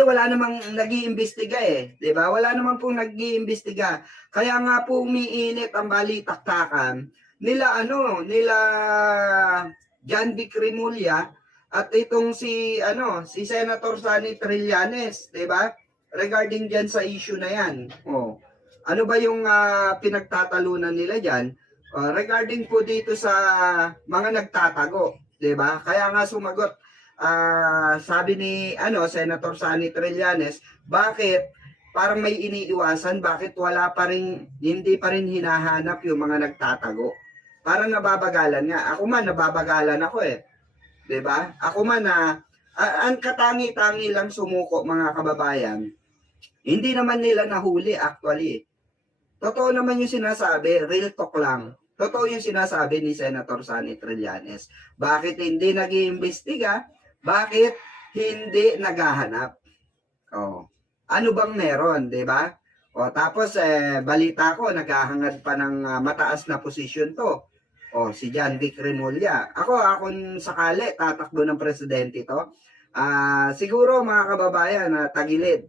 Kasi wala namang nag-iimbestiga eh, 'di ba? Wala naman pong nag-iimbestiga. Kaya nga po umiinit ang balitaktakan nila John Vic Remulla at itong si Senator Sonny Trillanes, 'di ba? Regarding diyan sa issue na 'yan. Oh. Ano ba yung pinagtatalunan nila diyan? Regarding po dito sa mga nagtatago, 'di ba? Kaya nga sumagot sabi ni Senator Sonny Trillanes, bakit parang may iniiwasan, bakit wala pa rin, hindi pa rin hinahanap yung mga nagtatago? Parang nababagalan nga. Ako man nababagalan ako eh. 'Di ba? Ako man ang katangi-tangi lang sumuko mga kababayan. Hindi naman nila nahuli actually. Totoo naman yung sinasabi, real talk lang. Totoo yung sinasabi ni Senator Sonny Trillanes. Bakit hindi nag-iimbestiga? Bakit hindi naghahanap? Oh. Ano bang meron, 'di ba? O tapos balita ko naghahangad pa ng mataas na posisyon 'to. O si John Vic Remulla. Ako sakali tatakbo ng presidente 'to. Siguro mga kababayan, tagilid.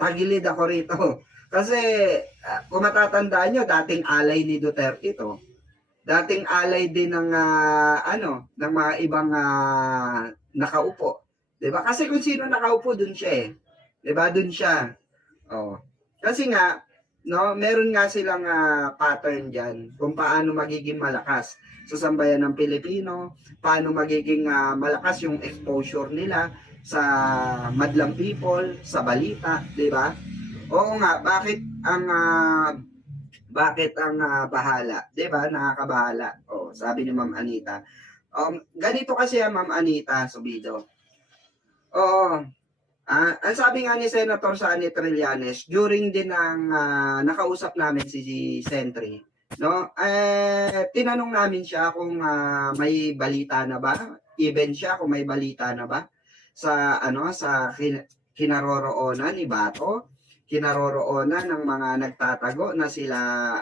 Tagilid ako rito. Kasi kung matatandaan nyo, dating alay ni Duterte 'to. Dating alay din ng ng mga ibang nakaupo. 'Di ba? Kasi kung sino nakaupo doon siya eh. 'Di ba? Doon siya. Oh. Kasi nga meron nga silang pattern diyan kung paano magiging malakas sa sambayan ng Pilipino, paano magiging malakas yung exposure nila sa madlang people, sa balita, 'di ba? Oo nga, bakit ang bahala, 'di ba? Nakakabahala. Oh, sabi ni Ma'am Anita. Ganito kasi Ma'am Anita Subido. Oo. Ang sabi nga ni Senator Sonny Trillanes during din ng nakausap namin si Sentry, tinanong namin siya kung may balita na ba? Even siya kung may balita na ba sa kinaroroonan ni Bato, kinaroroonan ng mga nagtatago na sila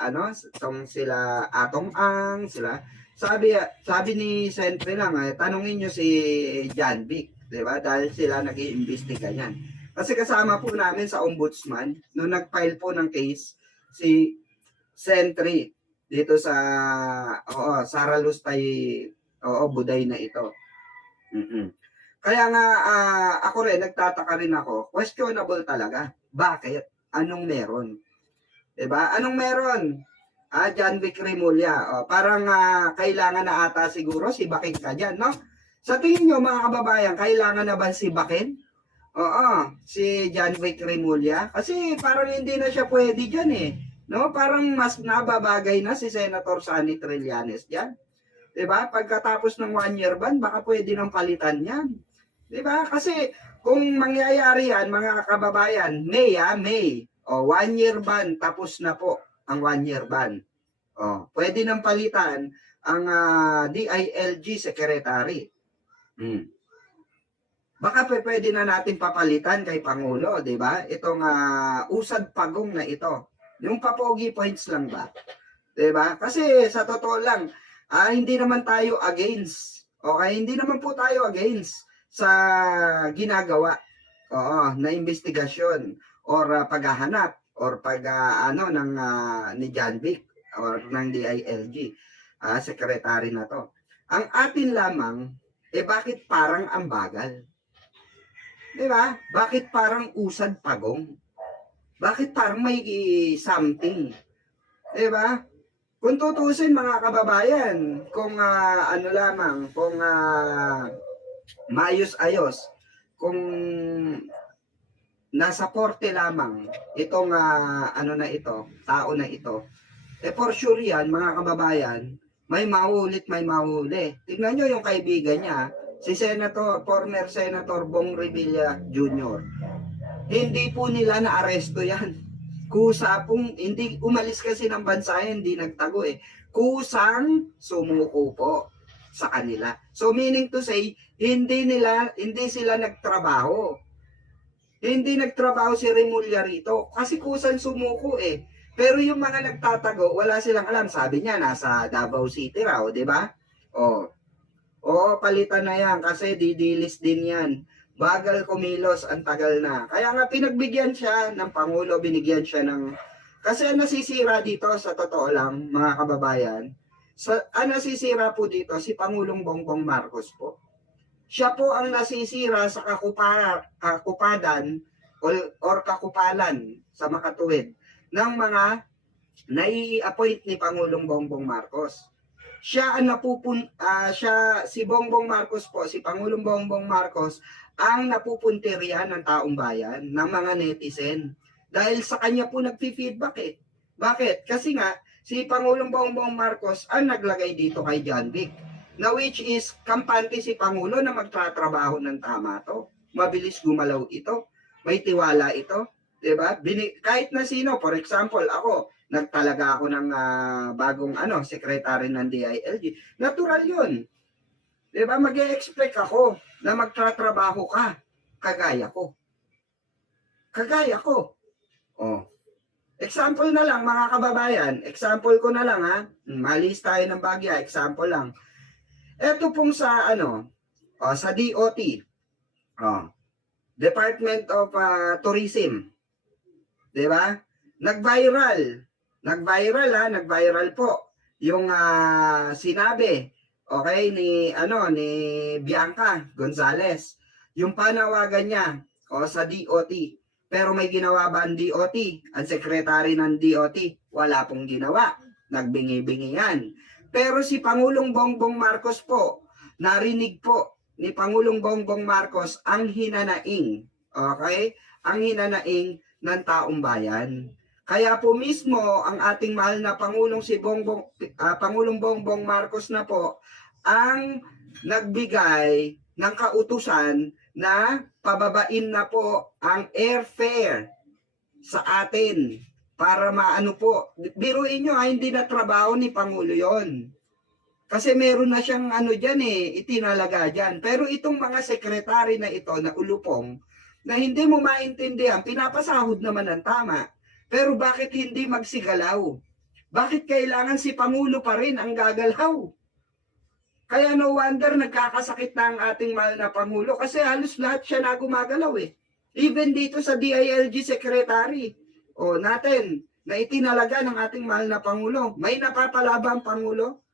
sila Atong Ang, sila sabi ni Sentry lang tanungin niyo si John Vic, 'di ba? Dahil sila nag-iimbestiga niyan. Kasi kasama po namin sa ombudsman nung nag-file po ng case si Sentry dito sa Sara Lustay Buday na ito. Kaya nga ako rin nagtataka rin ako, questionable talaga. Bakit? Anong meron? 'Di ba? Anong meron? John Vic Remulla. Parang kailangan na ata siguro si Bakin ka diyan, no? Sa tingin nyo mga kababayan, kailangan na ba si Bakin? Oo, si John Vic Remulla. Kasi parang hindi na siya pwede dyan eh. No? Parang mas nababagay na si Senator Sonny Trillanes dyan. Diba? Pagkatapos ng 1-year ban, baka pwede nang palitan yan. Diba? Kasi kung mangyayari yan, mga kababayan, May. 1-year ban, tapos na po ang 1-year ban. Pwede nang palitan ang DILG Secretary. Baka pwede na natin papalitan kay Pangulo, 'di ba? Itong usad pagong na ito. Yung papogi points lang ba? 'Di ba? Kasi sa totoo lang, hindi naman tayo against. Okay, hindi naman po tayo against sa ginagawa na investigasyon or paghahanap or ni John Vic or ng DILG secretary na to. Ang atin lamang bakit parang ang bagal? 'Di ba? Bakit parang usad pagong? Bakit parang may something? 'Di ba? Kung tutusin mga kababayan, kung kung maayos-ayos, kung nasa korte lamang itong tao na ito, for sure yan mga kababayan, may mahuli. Tignan nyo yung kaibigan niya, si former Senator Bong Revilla Jr. Hindi po nila na-aresto yan. Kusa pong, hindi umalis kasi ng bansa, hindi nagtago eh. Kusang sumuko po sa kanila. So meaning to say, hindi sila nagtrabaho. Hindi nagtrabaho si Remulla rito kasi kusang sumuko eh. Pero yung mga nagtatago, wala silang alam. Sabi niya, nasa Davao City raw, di ba? Oo, palitan na yan kasi didilis din yan. bagal kumilos, ang tagal na. Kaya nga pinagbigyan siya ng Pangulo, binigyan siya ng... Kasi ang nasisira dito, sa totoo lang, mga kababayan, ang nasisira po dito, si Pangulong Bongbong Marcos po. Siya po ang nasisira sa kakupadan or kakupalan sa makatuwid ng mga nai-appoint ni Pangulong Bongbong Marcos. Siya ang si Bongbong Marcos po, si Pangulong Bongbong Marcos ang napupuntirya ng taong bayan, ng mga netizen. Dahil sa kanya po nagfi-feedback eh. Bakit? Kasi nga, si Pangulong Bongbong Marcos ang naglagay dito kay John Vic. Na which is, kampante si Pangulo na magtatrabaho ng tama to. Mabilis gumalaw ito. May tiwala ito. Diba? Kahit na sino, for example, ako, nagtalaga ako ng bagong secretary ng DILG. Natural yun. Diba? Mag-e-expect ako na magtatrabaho ka. Kagaya ko. Kagaya ko. Oh. Example na lang mga kababayan. Example ko na lang ha. Malis tayo ng bagya. Example lang. Ito pong sa sa DOT. Department of Tourism. 'Di ba? Nag-viral po yung sinabi ni Bianca Gonzales. Yung panawagan niya sa DOT. Pero may ginawa ba ang DOT? Ang secretary ng DOT, wala pong ginawa. Nagbingi-bingi yan. Pero si Pangulong Bongbong Marcos po, narinig po ni Pangulong Bongbong Marcos ang hinanaing. Okay? Ang hinanaing ng taong bayan. Kaya po mismo ang ating mahal na Pangulong Pangulong Bongbong Marcos na po ang nagbigay ng kautusan na pababain na po ang airfare sa atin para maano po. Biruin nyo hindi na trabaho ni Pangulo yon. Kasi meron na siyang itinalaga dyan. Pero itong mga sekretary na ito na ulupong, na hindi mo maintindihan, pinapasahod naman ng tama. Pero bakit hindi magsigalaw? Bakit kailangan si Pangulo pa rin ang gagalaw? Kaya no wonder nagkakasakit na ang ating mahal na Pangulo kasi halos lahat siya na gumagalaw eh. Even dito sa DILG Secretary natin na itinalaga ng ating mahal na Pangulo. May napapalaba ang Pangulo?